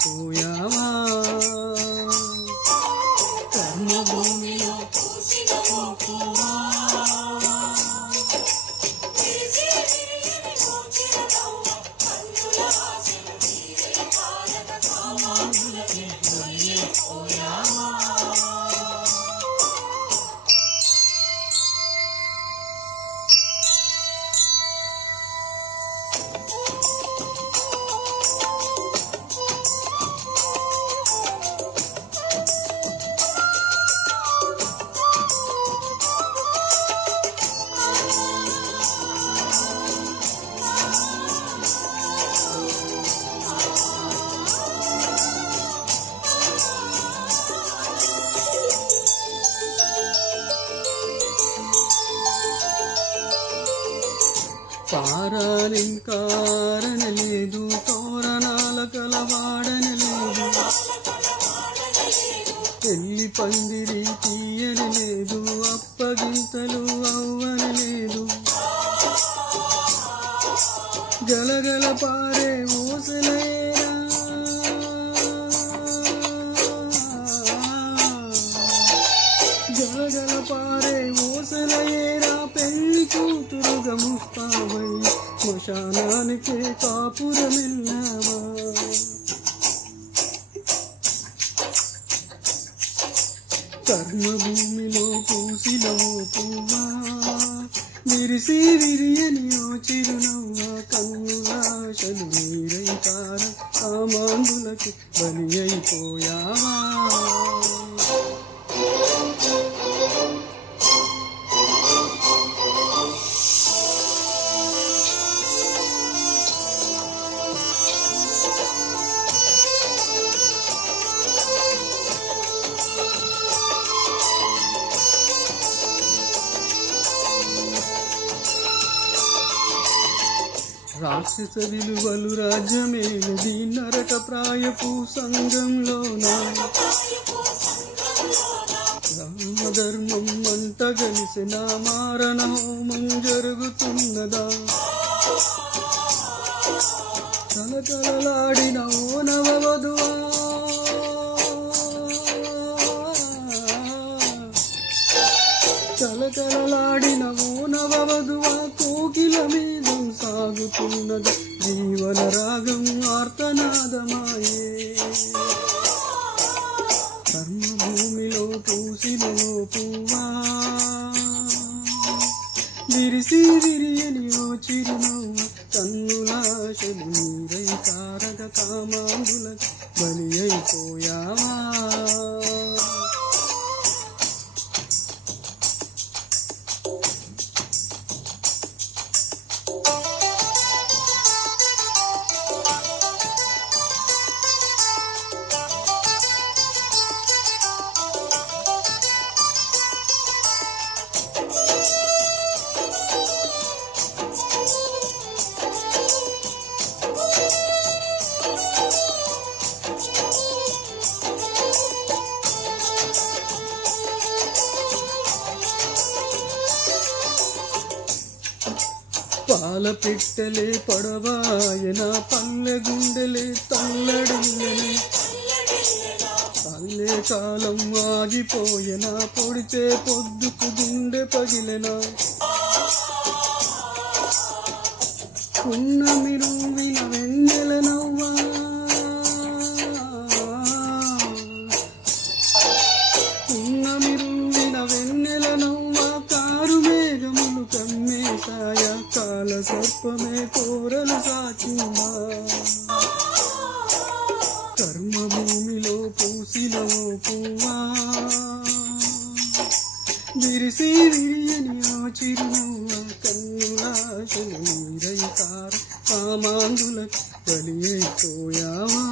అయిపోయావా కర్మభూమిలో పూసిన పువ్వా పారాలింకారనలేదు తోరణాల కలవాడనలేదు పెళ్లి పందిరి తీయనలేదు అప్పగింతలు అవ్వనలేదు గలగల పారే ఊసలేరా గలగల పారే ఊసలయేరా పెళ్లి కూతురుగా ముస్తావై శ్మశానానికే కాపురమెల్లావా కర్మభూమిలో పూసిన పువ్వా విరిసి విరియని ఓ చిరునవ్వా కన్నులాశలు నీరై కార కామాంధులకి బలి అయిపోయావా రాక్షస విలువలు రాజ్యమేలది నరక ప్రాయపు సంఘంలోనా రామధర్మం అంట గలిసిన మారణ హోమం జరుగుతున్నదా కలకలలాడిన ఓ నవవధువా కలకలలాడిన ఓ నవవధువా కోకిల మీద సాగుతున్నద జీవన రాగం ఆర్తనాదమాయే కర్మభూమిలో పూసిన పువ్వా విరిసి విరియని ఓ చిరునవ్వ కన్నులాశలు నీరై కారక కామాంధులకు బలి అయిపోయావా పాల పిట్టలే పడవాయన పల్లె గుండెలే తల్లడిల్లనే పల్లె కాలం ఆగిపోయన పొడిచే పొద్దుకు గుండె పగిలెనా పున్నమి రువిన వెన్నెల నవ్వా పున్నమి రువిన వెన్నెల నవ్వా కారు మేఘములు కమ్మేశాయ కాల సర్పమే కోరలు సాచిందా కర్మభూమిలో పూసిన ఓ పువ్వా విరిసి విరియని ఓ చిరునవ్వ కన్నులాశలు నీరై కార కామాంధులకు బలి అయిపోయావా